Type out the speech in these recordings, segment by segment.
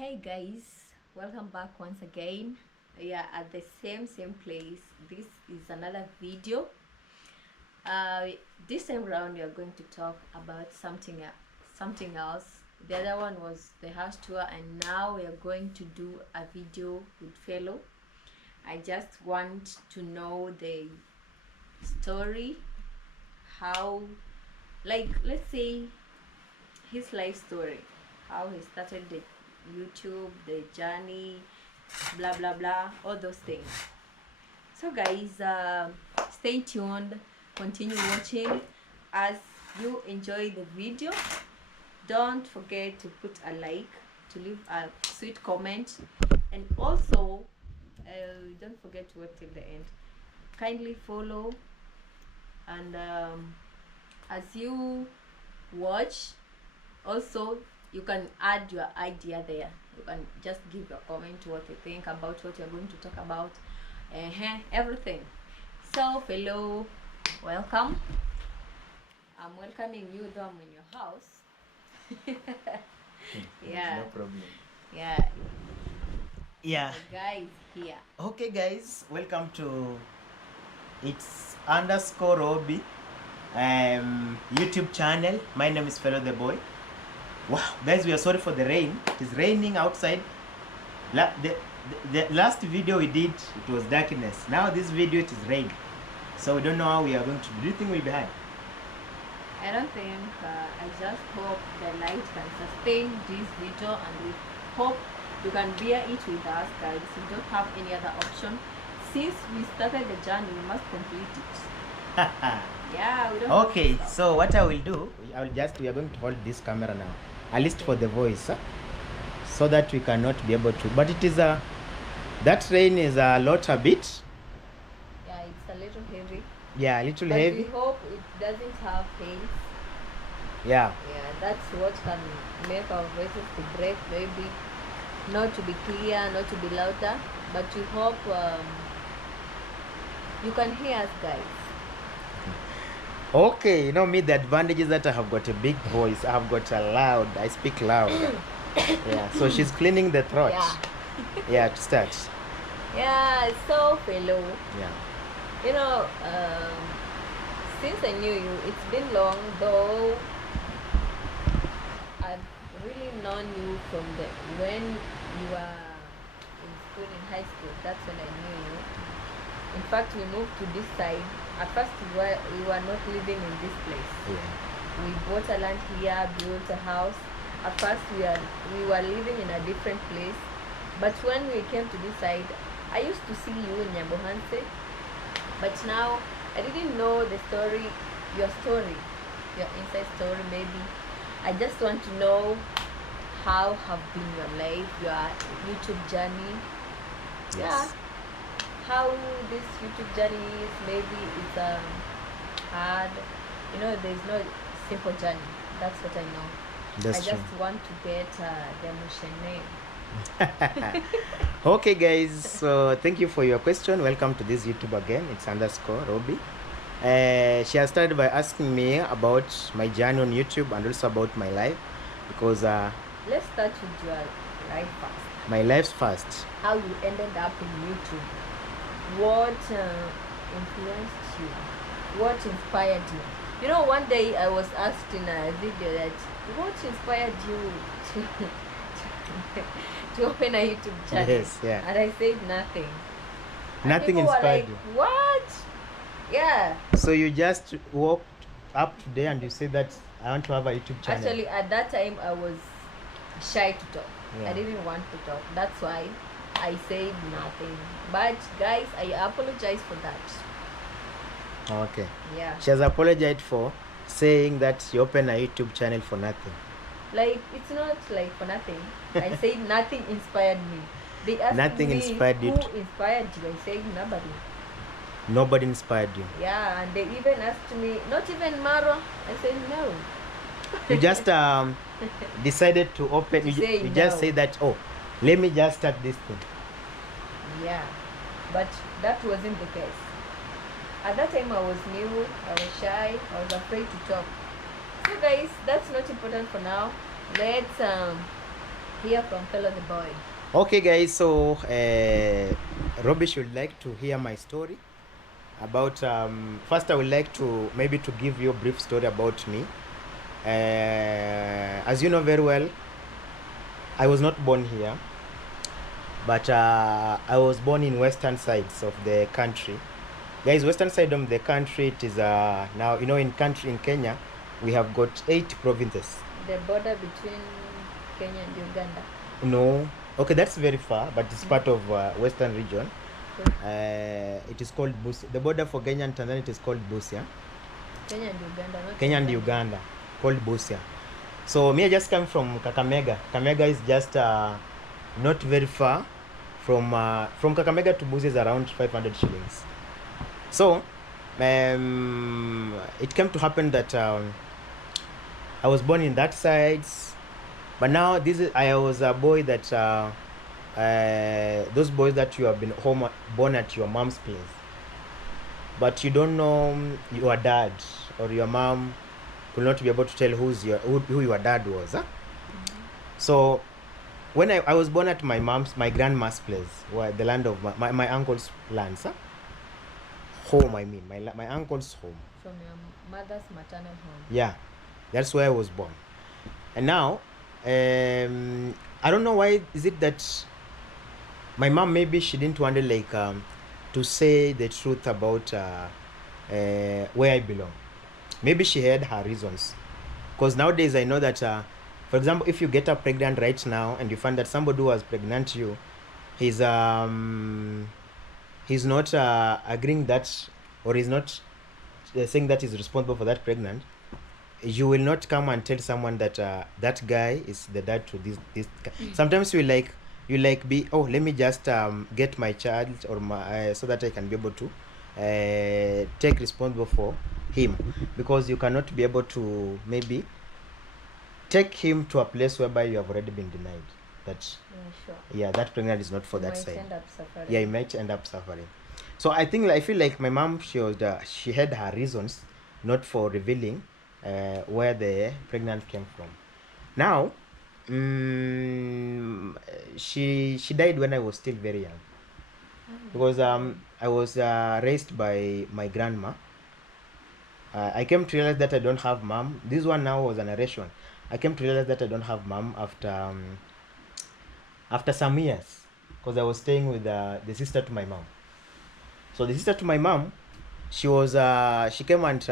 Hey guys, welcome back once again. Yeah, at the same place. This is another video. This time around we are going to talk about something else. The other one was the house tour, and now we are going to do a video with Fellow. I just want to know the story, how, like, let's say his life story, how he started the YouTube, the journey, blah blah blah, all those things. So guys, stay tuned, continue watching. As you enjoy the video, don't forget to put a like, to leave a sweet comment, and also don't forget to watch till the end. Kindly follow, and as you watch, also you can add your idea there. You can just give your comment, what you think about what you're going to talk about, everything. So Fellow, welcome. I'm welcoming you though I'm in your house. Yeah. No problem. Yeah, Yeah. the guy is here. Okay, guys, welcome to it's underscore Robbie YouTube channel. My name is Fellow the Boy. Wow, guys, we are sorry for the rain. It is raining outside. The last video we did, it was darkness. Now this video it is rain. So we don't know how we are going to do. Do you think we'll be high? I don't think, I just hope the light can sustain this video, and we hope you can bear it with us guys. We don't have any other option. Since we started the journey, we must complete it. Yeah, we don't Okay, have to stop. so what I will do, we are going to hold this camera now, at least for the voice, so that we cannot be able to. But it is that rain is a lot a bit, Yeah, it's a little heavy, yeah, a little but we heavy, hope it doesn't have haze. yeah. Yeah, that's what can make our voices to break, maybe not to be clear, not to be louder, but we hope you can hear us guys. Okay, you know me, the advantage is that I have got a big voice. I have got a loud. I speak loud. Yeah. So she's cleaning the throat. Yeah. Yeah. To start. Yeah, so Fellow, Yeah. you know, since I knew you, it's been long, though I've really known you from when you were in school, in high school. That's when I knew you. In fact, we moved to this side. At first, we were not living in this place. Yeah. We bought a land here, built a house. At first, we were living in a different place. But when we came to this side, I used to see you in Nyambohanse. But now, I didn't know the story, your inside story maybe. I just want to know how have been your life, your YouTube journey. Yes. Yeah, how this YouTube journey is. Maybe it's hard. You know, there's no simple journey. That's what I know. That's I true. just want to get the Mushin name. Okay, guys. So thank you for your question. Welcome to this YouTube again. It's underscore Robbie. She has started by asking me about my journey on YouTube and also about my life, because Let's start with your life first. my life's first. How you ended up in YouTube. What influenced you? What inspired you? You know, one day I was asked in a video that what inspired you to open a YouTube channel? Yes, yeah. And I said nothing. And Nothing people were inspired like, you. what? Yeah. So you just woke up today and you say that I want to have a YouTube channel. Actually, at that time, I was shy to talk. Yeah. I didn't want to talk. That's why I said nothing. But guys, I apologize for that. Okay. Yeah. She has apologized for saying that you open a YouTube channel for nothing. Like, it's not like for nothing. I said nothing inspired me. They asked Nothing me inspired you who to- inspired you. I said nobody. Nobody inspired you. Yeah, and they even asked me, not even Maro. I said no. You just decided to open. To say You just no. say that, oh, let me just start this thing. Yeah, but that wasn't the case. At that time, I was new, I was shy, I was afraid to talk. So guys, that's not important for now. Let's hear from Fellow the boy. Okay, guys, so Robbie should like to hear my story about. First, I would like to maybe to give you a brief story about me. As you know very well, I was not born here, but I was born in western sides of the country. Guys, western side of the country, it is now, you know, in Kenya, we have got 8 provinces. The border between Kenya and Uganda. No, okay, that's very far, but it's part of western region. It is called Busia. The border for Kenya and Tanzania, it is called Busia. Kenya and Uganda, not Kenya and Uganda, called Busia. So me, I just come from Kakamega. Kakamega is just not very far from Kakamega to Busia is around 500 shillings. So it came to happen that I was born in that side, but now I was a boy that those boys that you have been born at your mom's place, but you don't know your dad, or your mom could not be able to tell who your dad was. Huh? So when I was born at my grandma's place, where the land of my uncle's lands. Huh? Home, I mean, my uncle's home. From your mother's maternal home. Yeah, that's where I was born. And now, I don't know why is it that my mom, maybe she didn't want to say the truth about where I belong. Maybe she had her reasons. Because nowadays I know that, for example, if you get up pregnant right now and you find that somebody who was pregnant you, he's not agreeing that, or he's not saying that he's responsible for that pregnant, you will not come and tell someone that that guy is the dad to this guy. Sometimes you be, oh, let me just get my child or my so that I can be able to take responsible for him, because you cannot be able to maybe take him to a place whereby you have already been denied that. Sure. Yeah, that pregnant is not for that side. Yeah, you might end up suffering. So I feel like my mom, she had her reasons not for revealing where the pregnant came from. Now, she died when I was still very young, because I was raised by my grandma. I came to realize that I don't have mom. This one now was a narration. I came to realize that I don't have mom after some years, because I was staying with the sister to my mom. So the sister to my mom, she came and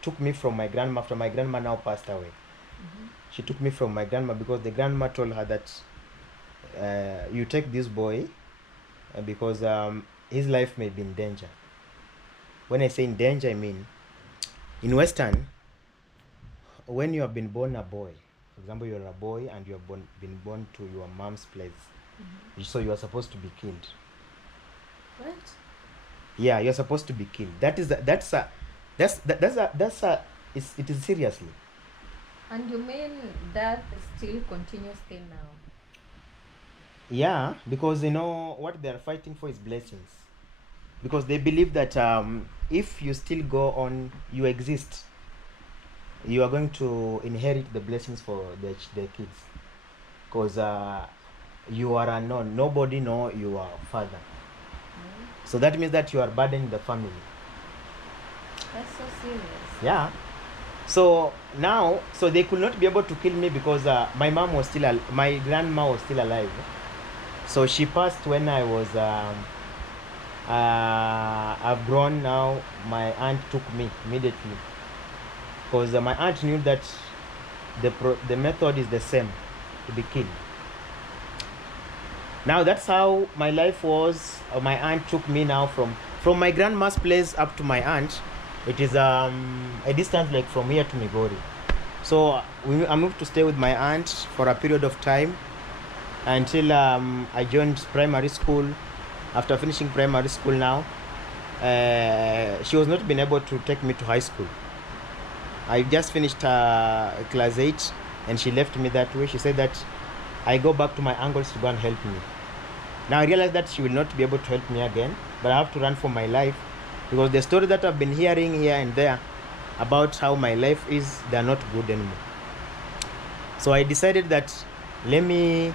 took me from my grandma after my grandma now passed away. She took me from my grandma because the grandma told her that you take this boy because his life may be in danger. When I say in danger, I mean in Western, when you have been born a boy, for example, you're a boy and you have been born to your mom's place, so you are supposed to be killed. What? Yeah, you're supposed to be killed. It is seriously. And you mean that still continues till now? Yeah, because you know what they are fighting for is blessings. Because they believe that if you still go on, you exist, you are going to inherit the blessings for the kids. Because you are unknown. Nobody know your father. So that means that you are burdening the family. That's so serious. Yeah. So now, so they could not be able to kill me because my grandma was still alive. So she passed when I was, I've grown now. My aunt took me immediately, because my aunt knew that the method is the same, to be killed. Now that's how my life was. My aunt took me now from my grandma's place up to my aunt. It is a distance like from here to Migori. So I moved to stay with my aunt for a period of time until I joined primary school. After finishing primary school now, she was not been able to take me to high school. I just finished class 8 and she left me that way. She said that I go back to my uncles to go and help me. Now I realized that she will not be able to help me again, but I have to run for my life, because the story that I've been hearing here and there about how my life is, they're not good anymore. So I decided that let me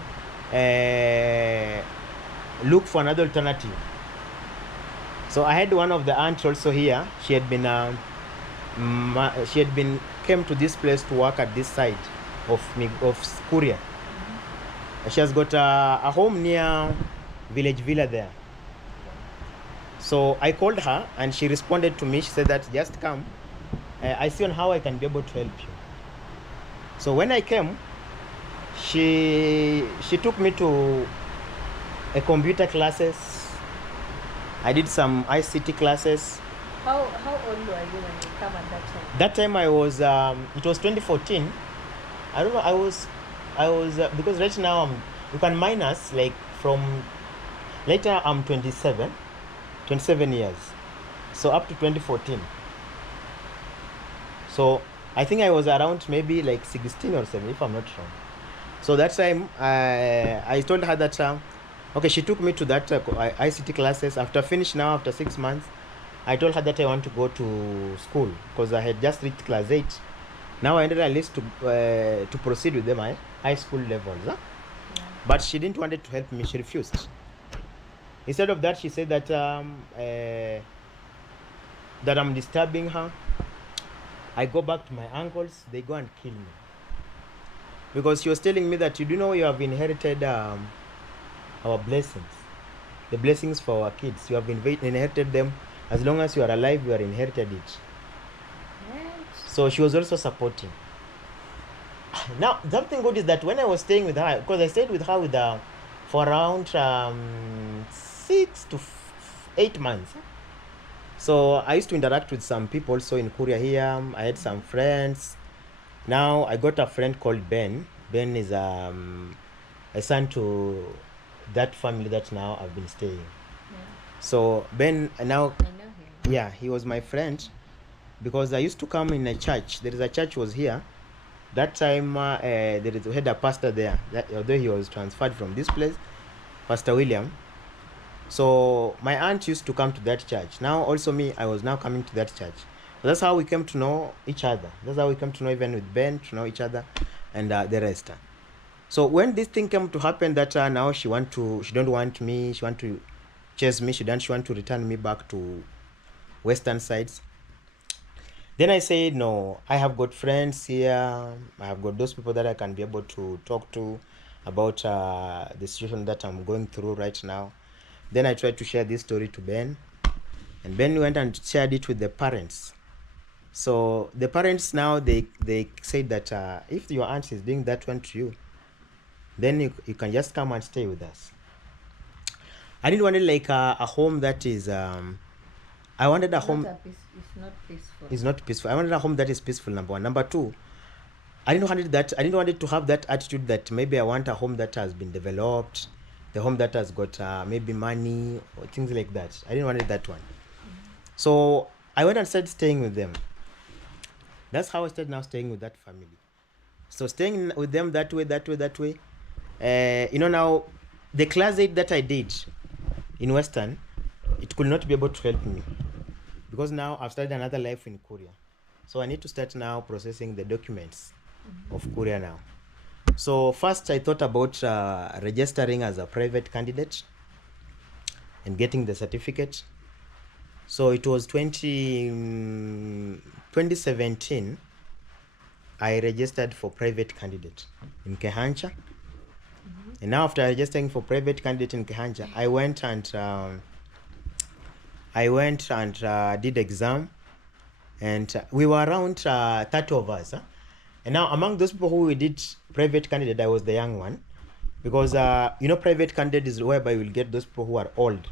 look for another alternative. So I had one of the aunts also here. She had been came to this place to work at this side of Kuria. She has got a home near Village Villa there. So I called her and she responded to me. She said that just come. I see on how I can be able to help you. So when I came, she took me to a computer classes. I did some ICT classes. How old were you when you came at that time? That time I was it was 2014. I don't know. I was because right now you can minus like from later I'm 27 years, so up to 2014. So I think I was around maybe like 16 or 7 if I'm not wrong. So that time I told her that okay, she took me to that ICT classes. After 6 months, I told her that I want to go to school because I had just reached class 8. Now I ended at least to proceed with my high school levels. Huh? Yeah. But she didn't want to help me. She refused. Instead of that, she said that that I'm disturbing her. I go back to my uncles. They go and kill me. Because she was telling me that, you do know, you have inherited our blessings. The blessings for our kids. You have inherited them. As long as you are alive, you are inherited it. Yes. So she was also supporting. Now, something good is that when I was staying with her, because I stayed with her for around 6 to 8 months. So I used to interact with some people also in Kuria here. I had some friends. Now I got a friend called Ben. Ben is a son to that family that now I've been staying. Yeah. So Ben now, I know him. Yeah, he was my friend because I used to come in a church. There is a church was here. That time we had a pastor there. Although he was transferred from this place, Pastor William. So my aunt used to come to that church. Now also me, I was now coming to that church. So that's how we came to know each other. That's how we came to know, even with Ben, to know each other and the rest. So when this thing came to happen that now she don't want me, she want to chase me, she want to return me back to western sides. Then I said, no, I have got friends here. I have got those people that I can be able to talk to about the situation that I'm going through right now. Then I tried to share this story to Ben. And Ben went and shared it with the parents. So the parents now, they said that if your aunt is doing that one to you, then you can just come and stay with us. I didn't want it like a home that is... I wanted a home... It's not peaceful. It's not peaceful. I wanted a home that is peaceful, number one. Number two, I didn't want it to have that attitude that maybe I want a home that has been developed, the home that has got maybe money or things like that. I didn't want it that one. Mm-hmm. So I went and started staying with them. That's how I started now staying with that family. So staying with them that way. Now the class 8 that I did in Western, it could not be able to help me because now I've started another life in Kuria. So I need to start now processing the documents of Kuria now. So first I thought about registering as a private candidate and getting the certificate. So it was 2017, I registered for private candidate in Kehancha. Mm-hmm. And now after registering for private candidate in Kehancha, I went and did exam. And we were around 30 of us. Huh? And now among those people who we did private candidate, I was the young one. Because, private candidate is whereby you will get those people who are old.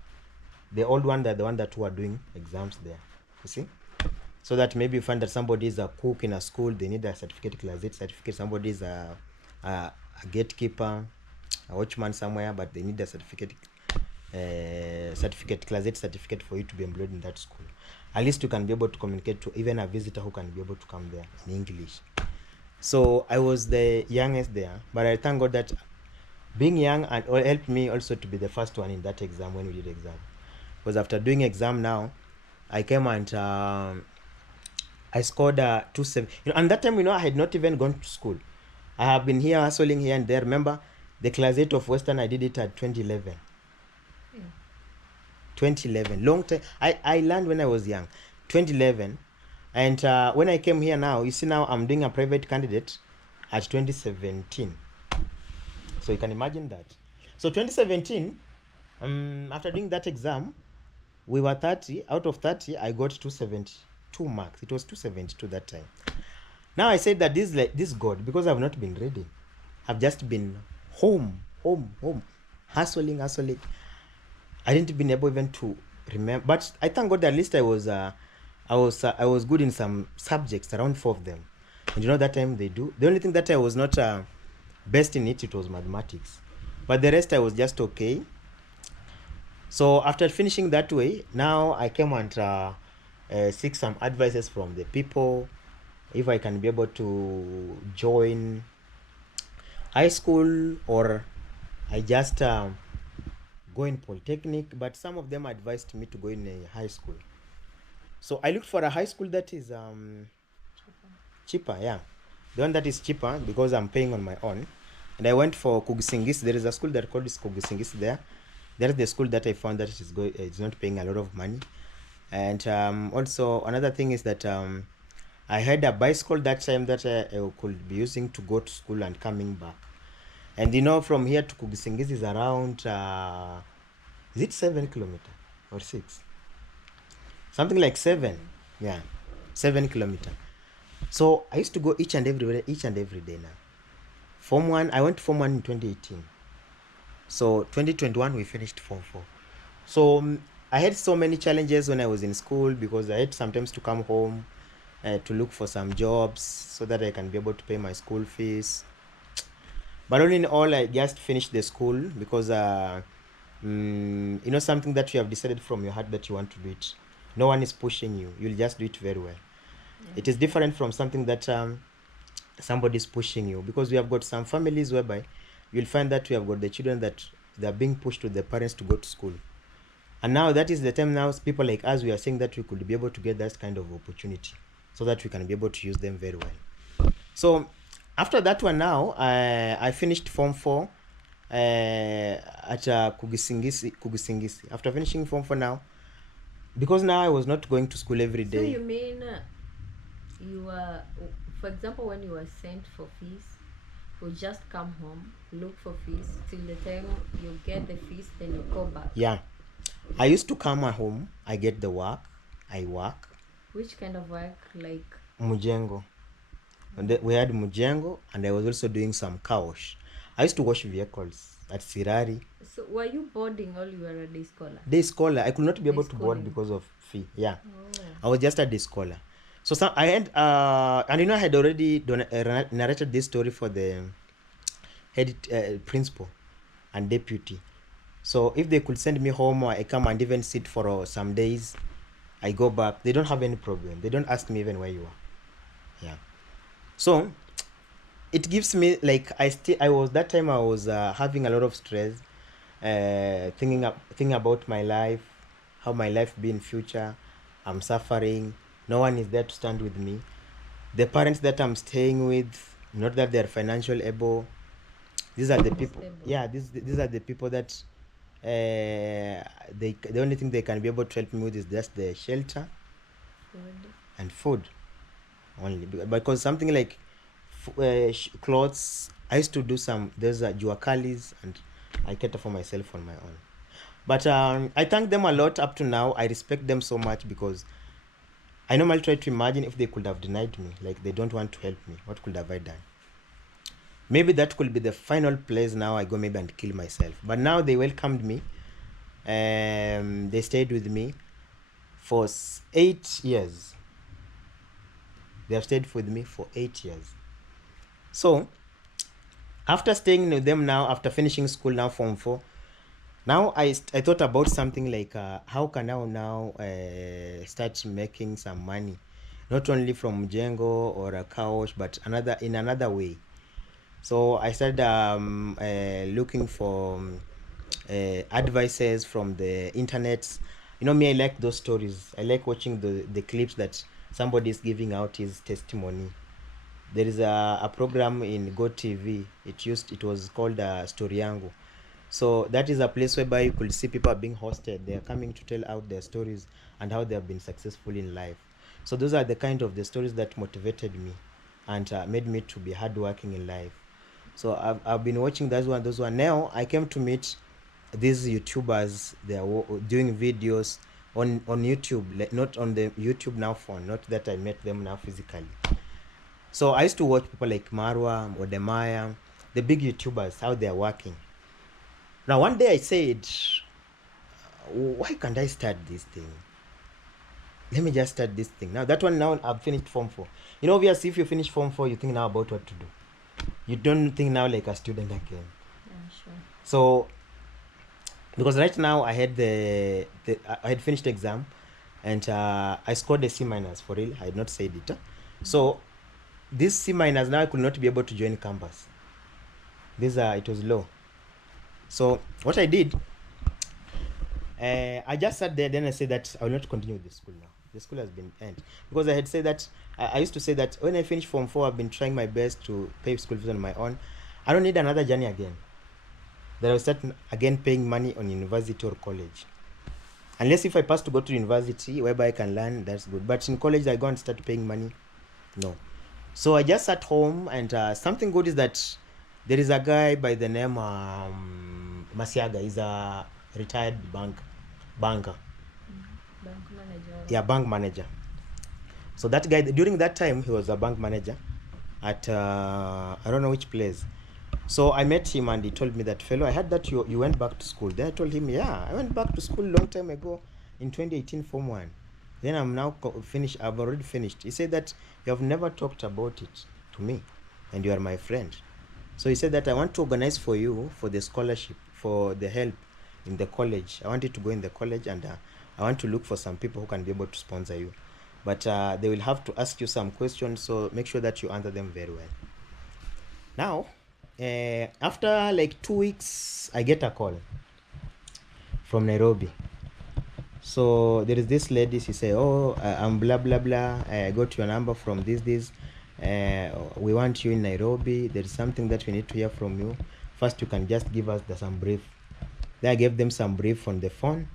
The old one, they're the one who are doing exams there. You see? So that maybe you find that somebody is a cook in a school, they need a certificate, class 8 certificate. Somebody is a gatekeeper, a watchman somewhere, but they need a certificate, class 8 certificate for you to be employed in that school. At least you can be able to communicate to even a visitor who can be able to come there in English. So I was the youngest there, but I thank God that being young and helped me also to be the first one in that exam when we did exam. Because after doing exam now, I came and I scored 2.7. And that time, I had not even gone to school. I have been here hustling here and there. Remember, the class 8 of Western, I did it at 2011. Yeah. 2011, long time. I learned when I was young, 2011. And when I came here now, you see now I'm doing a private candidate at 2017. So you can imagine that. So 2017, after doing that exam, we were 30. Out of 30, I got 272 marks. It was 272 that time. Now I said that this God, because I've not been reading. I've just been home, hustling. I didn't been able even to remember. But I thank God that at least I was good in some subjects, around 4 of them. And you know that time they do. The only thing that I was not best in it was mathematics. But the rest I was just okay. So after finishing that way, now I came and seek some advices from the people, if I can be able to join high school or I just go in polytechnic. But some of them advised me to go in a high school. So I looked for a high school that is cheaper, yeah. The one that is cheaper because I'm paying on my own. And I went for Kugisingisi. There is a school that called Kugisingisi there. That is the school that I found that it's not paying a lot of money. And also another thing is that I had a bicycle that time that I could be using to go to school and coming back. And you know, from here to Kugisingisi is around, is it 7 kilometers or 6? Something like 7. Yeah, 7 kilometers. So I used to go each and every day now. Form 1, I went to Form 1 in 2018. So 2021 we finished Form 4. So I had so many challenges when I was in school because I had sometimes to come home to look for some jobs so that I can be able to pay my school fees. But all in all, I just finished the school because you know, something that you have decided from your heart that you want to do it. No one is pushing you. You'll just do it very well. Yeah. It is different from something that somebody is pushing you, because we have got some families whereby you'll find that we have got the children that they are being pushed to the parents to go to school. And now that is the time now people like us, we are saying that we could be able to get that kind of opportunity so that we can be able to use them very well. So after that one now, I finished Form 4 at Kugisingisi. After finishing Form 4 now, because now I was not going to school every day. So you mean you were, for example, when you were sent for fees, you just come home, look for fees till the time you get the fees, then you go back? Yeah. I used to come at home, I get the work, I work. Which kind of work? Like Mujengo. And we had Mujengo, and I was also doing some car wash. I used to wash vehicles at Sirari. So were you boarding or you were a day scholar? Day scholar. I could not be able to board because of fee. Yeah. Oh. I was just a day scholar. So I had, and you know, I had already narrated this story for the head principal and deputy. So if they could send me home, or I come and even sit for some days, I go back. They don't have any problem. They don't ask me even where you are. Yeah. So it gives me like I was that time I was having a lot of stress, thinking about my life, how my life be in future. I'm suffering. No one is there to stand with me. The parents that I'm staying with, not that they're financially able. These are the people. Yeah, these are the people that the only thing they can be able to help me with is just the shelter and food only, because something like clothes, I used to do there's juakalis, and I cater for myself on my own. But I thank them a lot up to now. I respect them so much because I normally try to imagine if they could have denied me, like they don't want to help me, what could have I done? Maybe that could be the final place now I go maybe and kill myself. But now they welcomed me. They stayed with me for 8 years. They have stayed with me for 8 years. So after staying with them now, after finishing school now, Form 4, now I thought about something like how can I now start making some money, not only from Jengo or a couch, but in another way. So I started looking for advices from the internet. You know me, I like those stories. I like watching the clips that somebody is giving out his testimony. there is a program in GoTV. It was called Story Yangu. So that is a place whereby you could see people are being hosted. They are coming to tell out their stories and how they have been successful in life. So those are the kind of the stories that motivated me and made me to be hardworking in life. So I've been watching those one. Now I came to meet these YouTubers. They are doing videos on YouTube, not on the YouTube Now phone. Not that I met them now physically. So I used to watch people like Marwa, Odemaya, the big YouTubers, how they are working. Now one day I said, why can't I start this thing? Let me just start this thing. Now that one, now I've finished Form 4. You know, obviously if you finish Form 4, you think now about what to do. You don't think now like a student again. Yeah, sure. So because right now I had I had finished exam and I scored a C minus for real. I had not said it. So this C minus, now I could not be able to join campus. It was low. So what I did, I just sat there. Then I said that I will not continue with the school now. The school has been end, because I had said that I used to say that when I finish Form 4, I've been trying my best to pay school fees on my own. I don't need another journey again. That I will start again paying money on university or college. Unless if I pass to go to university whereby I can learn, that's good. But in college, I go and start paying money. No. So I just sat home, and something good is that there is a guy by the name Masiaga. He's a retired banker. Bank manager. Yeah, bank manager. So that guy, during that time, he was a bank manager at I don't know which place. So I met him and he told me that, fellow, I heard that you went back to school. Then I told him, yeah, I went back to school a long time ago in 2018 Form 1. Then I'm now finished. I've already finished. He said that you have never talked about it to me and you are my friend. So he said that I want to organize for you for the scholarship, for the help in the college. I want you to go in the college, and I want to look for some people who can be able to sponsor you. But they will have to ask you some questions, so make sure that you answer them very well. Now, after like 2 weeks, I get a call from Nairobi. So there is this lady. She say, oh, I'm blah blah blah, I got your number from this. We want you in Nairobi. There is something that we need to hear from you. First, you can just give us some brief. Then I gave them some brief on the phone.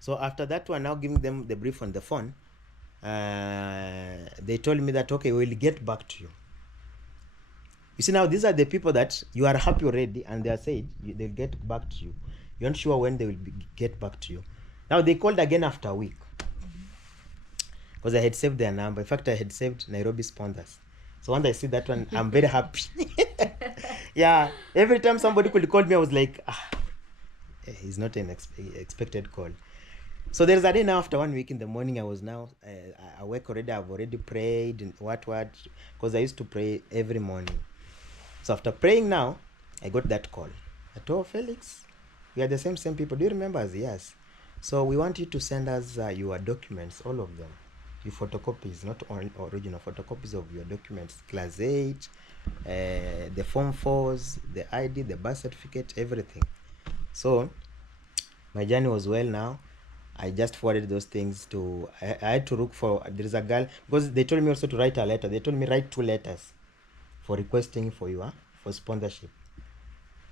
So after that one, now giving them the brief on the phone, they told me that, okay, we'll get back to you. You see, now these are the people that you are happy already, and they are said they'll get back to you. You're not sure when they will get back to you. Now they called again after a week, because I had saved their number. In fact, I had saved Nairobi sponsors. So once I see that one, I'm very happy. Yeah, every time somebody could call me, I was like, it's not an expected call. So there's a day now, after 1 week in the morning, I was now awake already. I've already prayed and what, because I used to pray every morning. So after praying now, I got that call. I told Felix, we are the same people. Do you remember us? Yes. So we want you to send us your documents, all of them. Your photocopies, not original photocopies of your documents, class 8, the Form 4s, the ID, the birth certificate, everything. So my journey was well now. I just forwarded those things to, I had to look for, there is a girl, because they told me also to write a letter. They told me write 2 letters for requesting for you, for sponsorship.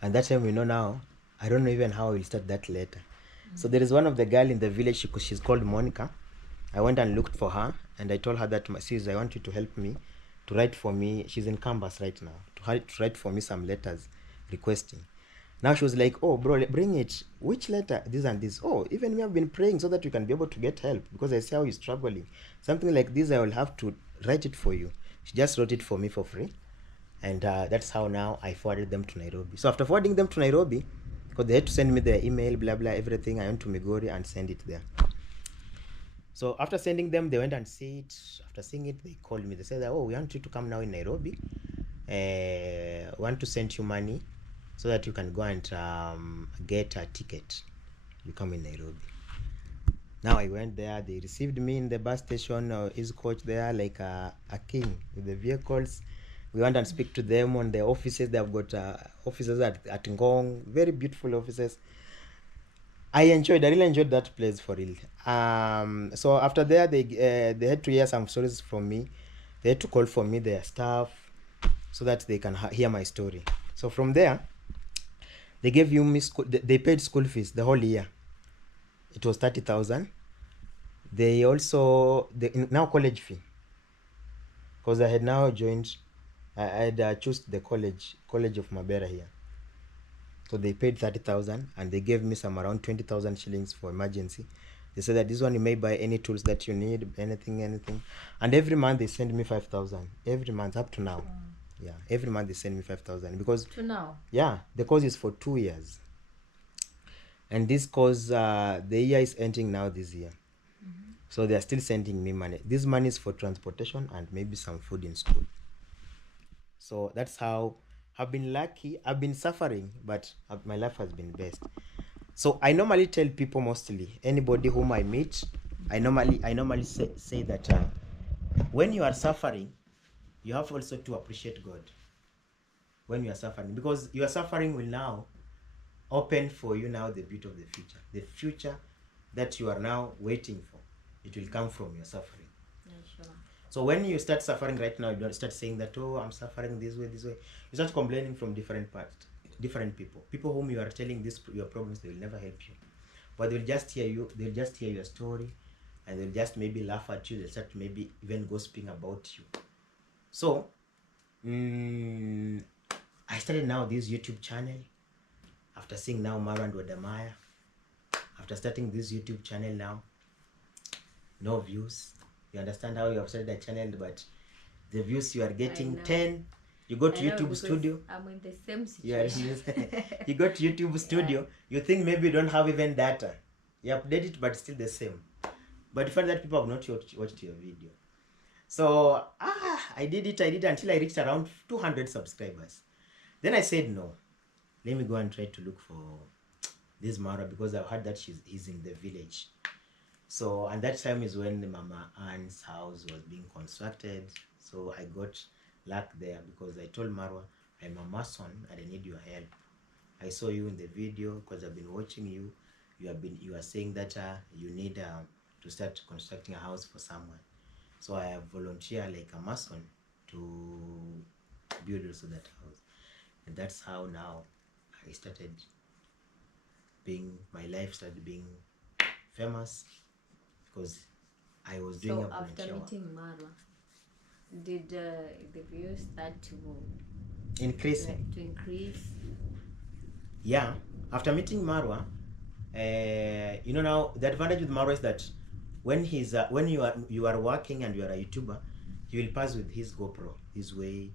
And that time, now, I don't know even how I will start that letter. So there is one of the girl in the village, she's called Monica. I went and looked for her, and I told her that, sis, I want you to help me to write for me. She's in campus right now, to write for me some letters requesting. Now she was like, oh, bro, bring it. Which letter? This and this. Oh, even me, I've been praying so that you can be able to get help, because I see how you're struggling. Something like this, I will have to write it for you. She just wrote it for me for free. And that's how now I forwarded them to Nairobi. So after forwarding them to Nairobi, because they had to send me their email, blah, blah, everything, I went to Migori and send it there. So after sending them, they went and see it. After seeing it, they called me. They said, oh, we want you to come now in Nairobi. We want to send you money so that you can go and get a ticket. You come in Nairobi. Now I went there. They received me in the bus station. His coach there, like a king with the vehicles. We went and speak to them on the offices. They have got offices at Ngong, very beautiful offices. I really enjoyed that place for real. So after there, they had to hear some stories from me. They had to call for me, their staff. so that they can hear my story. So from there, they gave you me school. They paid school fees the whole year. It was 30,000. They also now college fee, because I had now joined. I had chose the college of Mabera here. So they paid 30,000 and they gave me some around 20,000 shillings for emergency. They said that this one you may buy any tools that you need, anything. And every month they send me 5,000. Every month up to now. Yeah, every month they send me 5,000 because To now. yeah, the course is for 2 years. And this course, the year is ending now this year. So they are still sending me money. This money is for transportation and maybe some food in school. So that's how I've been lucky. I've been suffering, but my life has been best. So I normally tell people, mostly anybody whom I meet, I normally say that when you are suffering, you have also to appreciate God. When you are suffering, because your suffering will now open for you now the beauty of the future that you are now waiting for. It will come from your suffering. Yeah, sure. So when you start suffering right now, you don't start saying that, oh, I'm suffering this way. You start complaining from different people whom you are telling your problems. They will never help you, but they'll just hear you. They'll just hear your story, and they'll just maybe laugh at you. They'll start maybe even gossiping about you. So I started now this YouTube channel after seeing now Marwa and Wadamaya. After starting this YouTube channel now, no views. You understand how you have started a channel, but the views you are getting 10. You go to YouTube Studio. I'm in the same situation. You go to YouTube Studio. You think maybe you don't have even data. You update it, but still the same. But you find that people have not watched your video. So I did it until I reached around 200 subscribers. Then I said, no, let me go and try to look for this Marwa, because I've heard that he's in the village. So, and that time is when Mama Anne's house was being constructed. So I got luck there, because I told Marwa, I'm a mason and I need your help. I saw you in the video because I've been watching you. You are saying that you need to start constructing a house for someone. So I have volunteered like a mason to build also that house. And that's how now I started my life started being famous, because I was doing a volunteer. So after meeting Marwa, did the views start to increase? Yeah, after meeting Marwa, now the advantage with Marwa is that when you are working and you are a YouTuber, he will pass with his GoPro his way,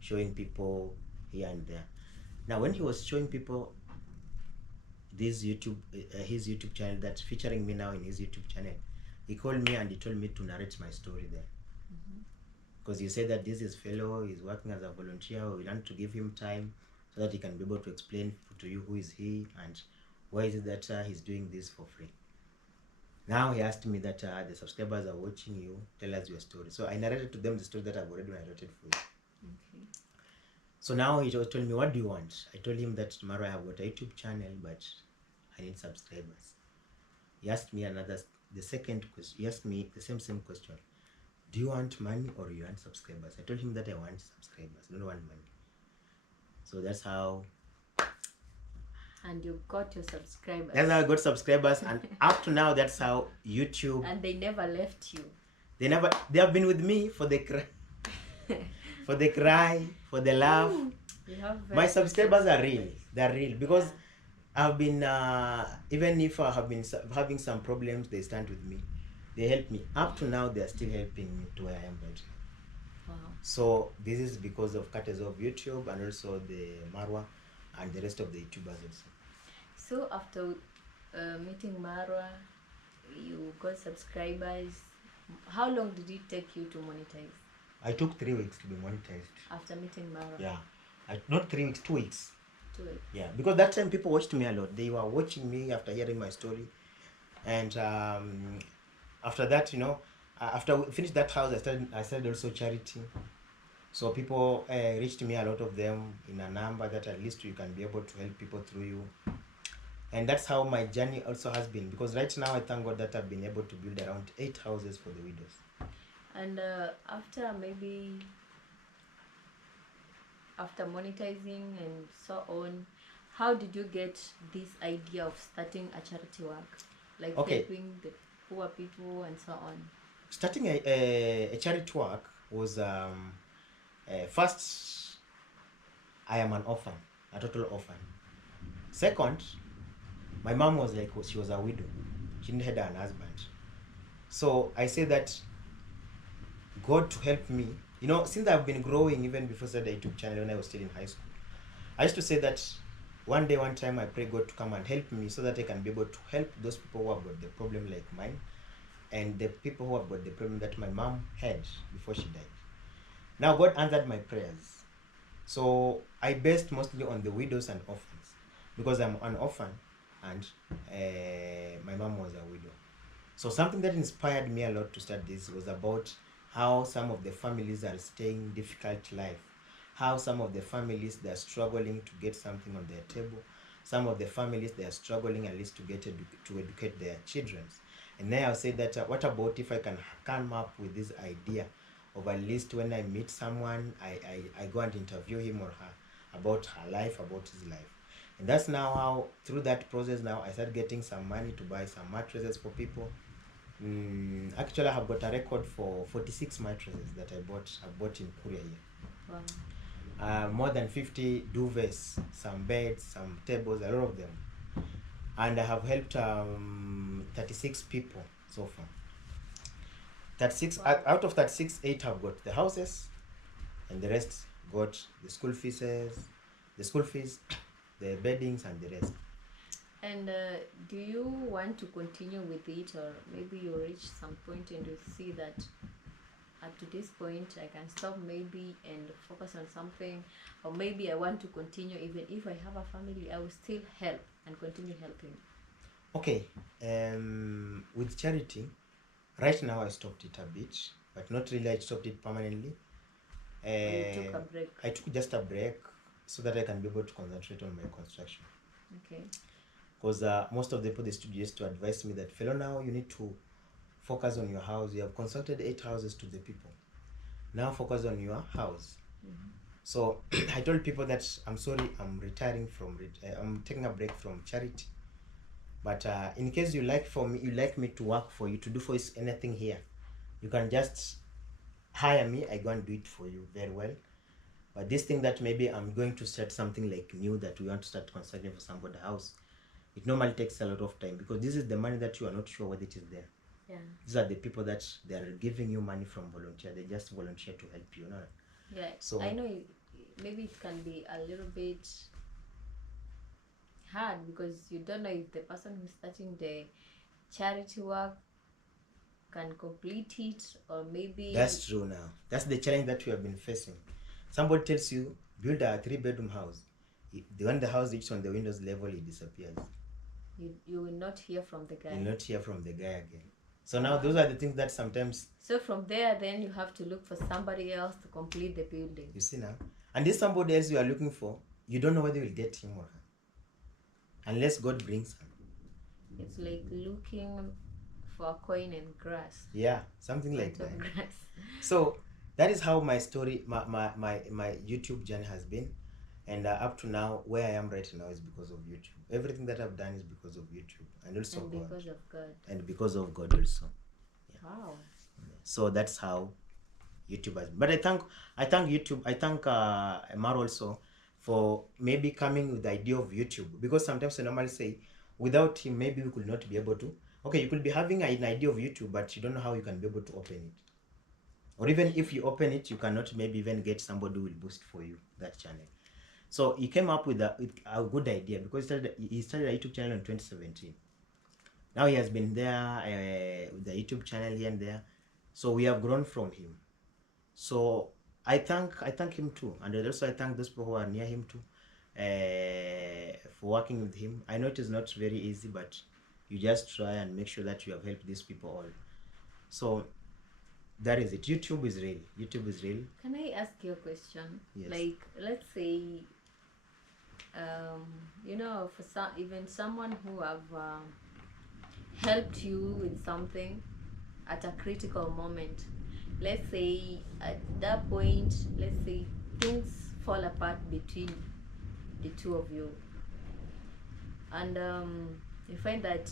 showing people here and there. Now when he was showing people this his YouTube channel that's featuring me now in his YouTube channel, he called me and he told me to narrate my story there. Because he said that this is fellow, he's working as a volunteer. We want to give him time so that he can be able to explain to you who is he and why is it that he's doing this for free. Now he asked me that the subscribers are watching you, tell us your story. So I narrated to them the story that I've already narrated for you. Okay. So now he told me, what do you want? I told him that tomorrow I have got a YouTube channel, but I need subscribers. He asked me the second question. He asked me the same question. Do you want money or you want subscribers? I told him that I want subscribers. I don't want money. So that's how. And you got your subscribers. That's how I got subscribers, and up to now, that's how YouTube. And they never left you. They have been with me for the cry, for the cry, for the laugh. My subscribers are real. They're real, because I've been even if I have been having some problems, they stand with me. They help me. Up to now, they are still helping me to where I am right now. Wow. So this is because of courtesy of YouTube and also the Marwa and the rest of the YouTubers also. So after meeting Marwa, you got subscribers. How long did it take you to monetize? I took 3 weeks to be monetized. After meeting Marwa? Yeah. Not 3 weeks, 2 weeks. 2 weeks. Yeah, because that time people watched me a lot. They were watching me after hearing my story. And after that, after we finished that house, I started also charity. So people reached me, a lot of them, in a number that at least you can be able to help people through you. And that's how my journey also has been, because right now I thank God that I've been able to build around 8 houses for the widows. And after maybe after monetizing and so on, how did you get this idea of starting a charity work, like helping the poor people and so on? Starting a charity work was first, I am an orphan, a total orphan. Second, my mom was like, she was a widow. She didn't have an husband. So I say that God to help me. You know, since I've been growing, even before I started the YouTube channel when I was still in high school, I used to say that one time I pray God to come and help me so that I can be able to help those people who have got the problem like mine, and the people who have got the problem that my mom had before she died. Now God answered my prayers. So I based mostly on the widows and orphans, because I'm an orphan and my mom was a widow. So something that inspired me a lot to start this was about how some of the families are staying difficult life, how some of the families, they are struggling to get something on their table, some of the families, they are struggling at least to get to educate their children. And then I'll say that what about if I can come up with this idea of at least when I meet someone, I go and interview him or her about her life, about his life. And that's now how, through that process, now I started getting some money to buy some mattresses for people. Actually, I have got a record for 46 mattresses that I bought in Korea here. Wow. More than 50 duvets, some beds, some tables, a lot of them. And I have helped 36 people so far. 36, wow. Out of 36, 8 have got the houses, and the rest got the school fees, the beddings, and the rest. And do you want to continue with it, or maybe you reach some point and you see that up to this point I can stop maybe and focus on something, or maybe I want to continue even if I have a family, I will still help and continue helping? Okay, with charity, right now I stopped it a bit, but not really. I stopped it permanently. You took a break? I took just a break so that I can be able to concentrate on my construction. Okay. Because most of the people, they used to advise me that, fellow, now you need to focus on your house. You have constructed 8 houses to the people. Now focus on your house. Mm-hmm. So I told people that I'm sorry, I'm retiring from I'm taking a break from charity. But in case you like me to work for you, to do for you anything here, you can just hire me. I go and do it for you very well. But this thing that maybe I'm going to start something like new, that we want to start constructing for somebody's house, it normally takes a lot of time, because this is the money that you are not sure whether it is there. Yeah. These are the people that they are giving you money from volunteer. They just volunteer to help you, no? Yeah. So I know maybe it can be a little bit hard, because you don't know if the person who's starting the charity work can complete it, or maybe... That's true. Now that's the challenge that we have been facing. Somebody tells you build a 3-bedroom house. When the house reaches on the windows level, it disappears. You will not hear from the guy. You will not hear from the guy again. So now those are the things that sometimes... So from there, then you have to look for somebody else to complete the building. You see now? And this somebody else you are looking for, you don't know whether you will get him or her, unless God brings her. It's like looking for a coin in grass. Yeah, something like that. Grass. So that is how my story, my YouTube journey has been. And up to now, where I am right now is because of YouTube. Everything that I've done is because of YouTube, and also and because of God. And because of God also. Yeah. Wow. So that's how YouTube has been. But I thank YouTube. I thank Mar also for maybe coming with the idea of YouTube, because sometimes I normally say, without him, maybe we could not be able to. Okay, you could be having an idea of YouTube, but you don't know how you can be able to open it. Or even if you open it, you cannot maybe even get somebody who will boost for you that channel. So he came up with a good idea, because he started a YouTube channel in 2017. Now he has been there with the YouTube channel here and there. So we have grown from him. So I thank him too, and also I thank those people who are near him too, for working with him. I know it is not very easy, but you just try and make sure that you have helped these people all. So that is it. YouTube is real. YouTube is real. Can I ask you a question? Yes. Like, let's say, you know, for even someone who have helped you with something at a critical moment. Let's say at that point, let's say things fall apart between the two of you, and you find that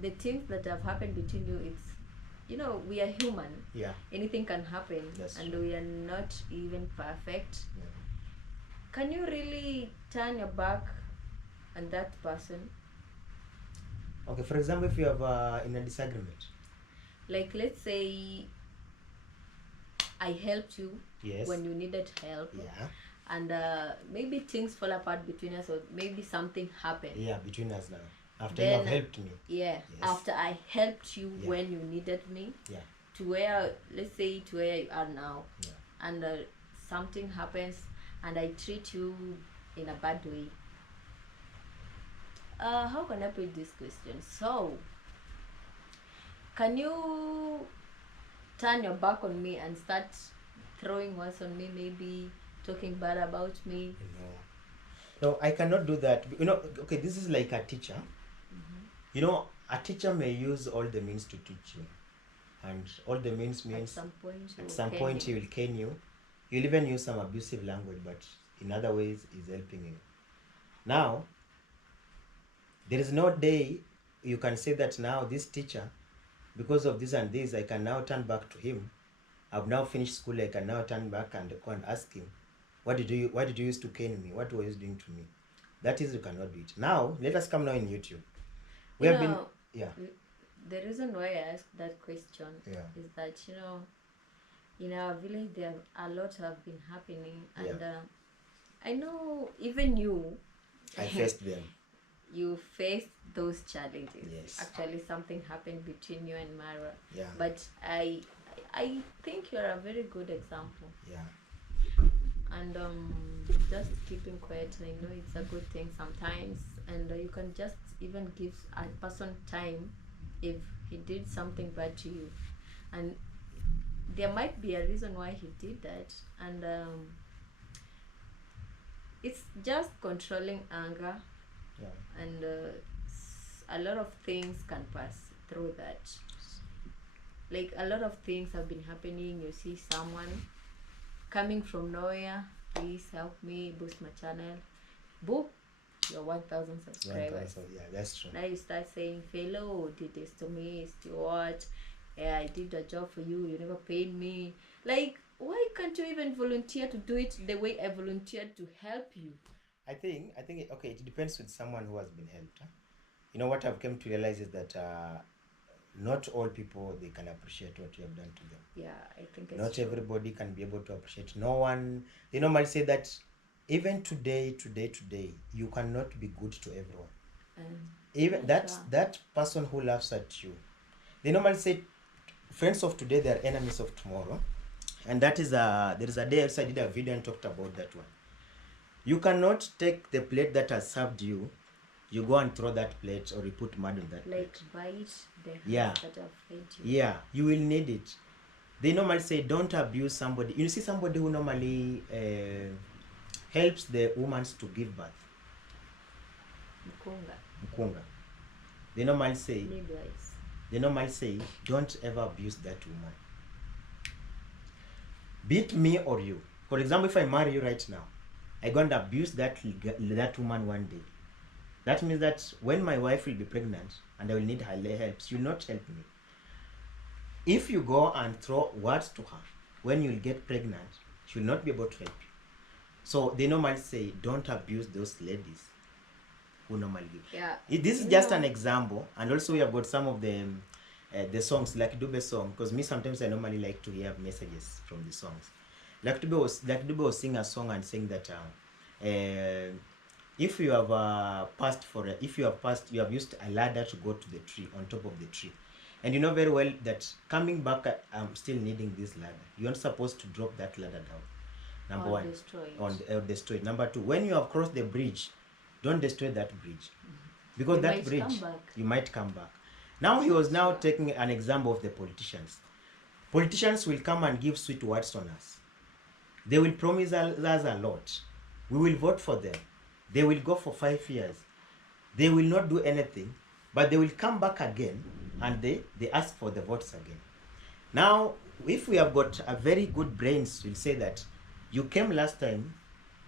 the things that have happened between you, it's, you know, we are human. Yeah. Anything can happen. That's and true. we are not even perfect. Yeah. Can you really turn your back on that person? Okay, for example, if you have in a disagreement. Like, let's say I helped you Yes. when you needed help. Yeah. And maybe things fall apart between us, or maybe something happened. Yeah, between us now. After Then, you have helped me. Yeah. Yes. After I helped you Yeah. when you needed me. Yeah. To where, let's say, to where you are now. Yeah. And something happens and I treat you in a bad way. How can I put this question? So, can you turn your back on me and start throwing words on me, maybe talking bad about me? No, I cannot do that. You know, okay, this is like a teacher. You know, a teacher may use all the means to teach you, and all the means At some point, he will cane you. He'll even use some abusive language, but in other ways, he's helping you. Now, there is no day you can say that now this teacher, because of this and this, I can now turn back to him. I've now finished school. I can now turn back and go and ask him, why did you use to cane me? What were you doing to me? That is, you cannot do it. Now, let us come now in YouTube. We have been, yeah. The reason why I asked that question is that, you know, in our village there a lot have been happening, and I know even you, I faced them. You faced those challenges. Yes. Actually, something happened between you and Mara. Yeah. But I think you're a very good example. Yeah. And just keeping quiet, I know it's a good thing sometimes, and you can just even give a person time if he did something bad to you, and there might be a reason why he did that, and it's just controlling anger. Yeah. And a lot of things can pass through that. Like, a lot of things have been happening. You see someone coming from nowhere, please help me boost my channel. Boom, your 1,000 subscribers. 1,000, yeah, that's true. Now you start saying, fellow did this to me, Stuart. Yeah, I did a job for you, you never paid me. Like, why can't you even volunteer to do it the way I volunteered to help you? I think okay, it depends with someone who has been helped. You know, what I've come to realize is that not all people, they can appreciate what you have done to them. Yeah, I think it's not true. Everybody can be able to appreciate. No one, they normally say that even today, you cannot be good to everyone. Even that person who laughs at you, they normally say friends of today, they are enemies of tomorrow. And that is there is a day else I did a video and talked about that one. You cannot take the plate that has served you, you go and throw that plate, or you put mud on that like plate. bite the hands that have fed you. Yeah, you will need it. They normally say don't abuse somebody. You see somebody who normally helps the women to give birth. Mkunga. They normally say don't ever abuse that woman. Beat me or you. For example, if I marry you right now, I go and abuse that woman one day. That means that when my wife will be pregnant and I will need her help, she will not help me. If you go and throw words to her, when you will get pregnant, she will not be able to help you. So they normally say, don't abuse those ladies who normally give. Yeah. This is just an example, and also we have got some of the songs, like Dube song, because me sometimes I normally like to hear messages from the songs. Like Dube was singing a song and saying that if you have you have used a ladder to go to the tree, on top of the tree, and you know very well that coming back, I'm still needing this ladder. You're not supposed to drop that ladder down. Number one, destroy it. Number two, when you have crossed the bridge, don't destroy that bridge, because that bridge, you might come back. Now he was now taking an example of the politicians. Politicians will come and give sweet words on us. They will promise us a lot. We will vote for them. They will go for 5 years. They will not do anything, but they will come back again and they ask for the votes again. Now, if we have got a very good brains, we'll say that you came last time,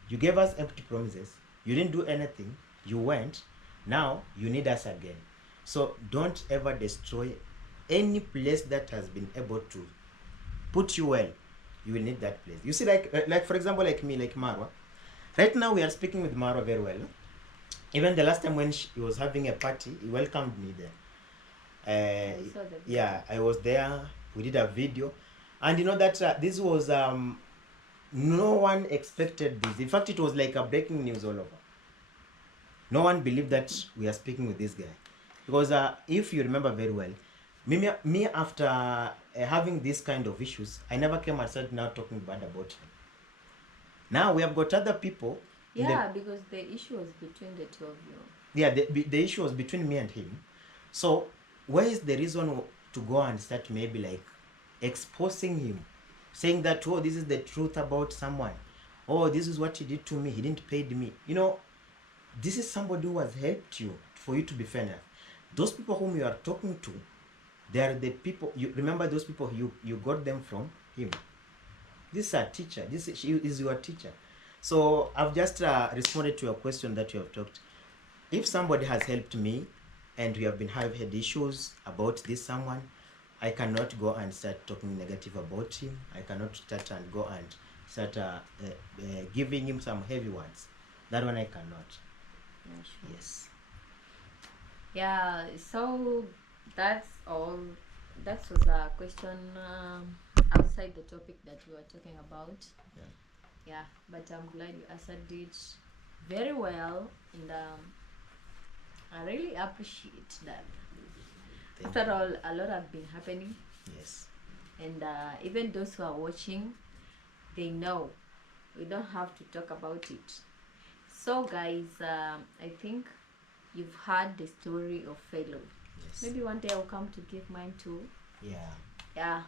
You gave us empty promises. You didn't do anything. You went. Now you need us again. So don't ever destroy any place that has been able to put you well. You will need that place. You see, like for example, like me, like Marwa. Right now we are speaking with Marwa very well. Even the last time when he was having a party, he welcomed me there. I saw the video. Yeah, I was there. We did a video, and you know that this was no one expected this. In fact, it was like a breaking news all over. No one believed that we are speaking with this guy, because if you remember very well, me after having this kind of issues, I never came and started now talking bad about him. Now we have got other people. Yeah, because the issue was between the two of you. Yeah, the issue was between me and him. So where is the reason to go and start maybe like exposing him, saying that, oh, this is the truth about someone, oh, this is what he did to me, he didn't pay me. You know, this is somebody who has helped you for you to be fair enough. Those people whom you are talking to, they are the people, you remember those people you got them from him. This is a teacher, she is your teacher. So I've just responded to your question that you have talked. If somebody has helped me and we have had issues about this someone, I cannot go and start talking negative about him. I cannot start and go and start giving him some heavy words. That one I cannot. Yeah, sure. Yes. Yeah, so that's all. That was a question outside the topic that we were talking about. Yeah, but I'm glad you answered it very well, and I really appreciate that. After all, a lot have been happening. Yes. And even those who are watching, they know we don't have to talk about it. So guys, I think you've heard the story of Fellow. Yes. Maybe one day I'll come to give mine too. Yeah.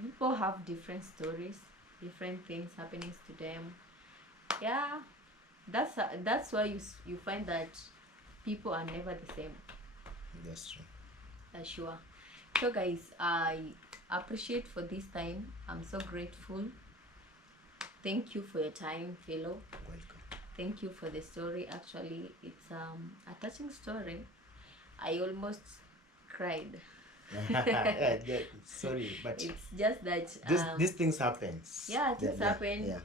People have different stories, different things happening to them. Yeah, that's why you find that people are never the same. That's true. Sure. So guys, I appreciate for this time. I'm so grateful. Thank you for your time, Philo. Welcome. Thank you for the story. Actually, it's a touching story. I almost cried. Yeah, sorry, but It's just that these things happen. yeah, things happen. Yeah.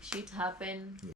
Shit happen.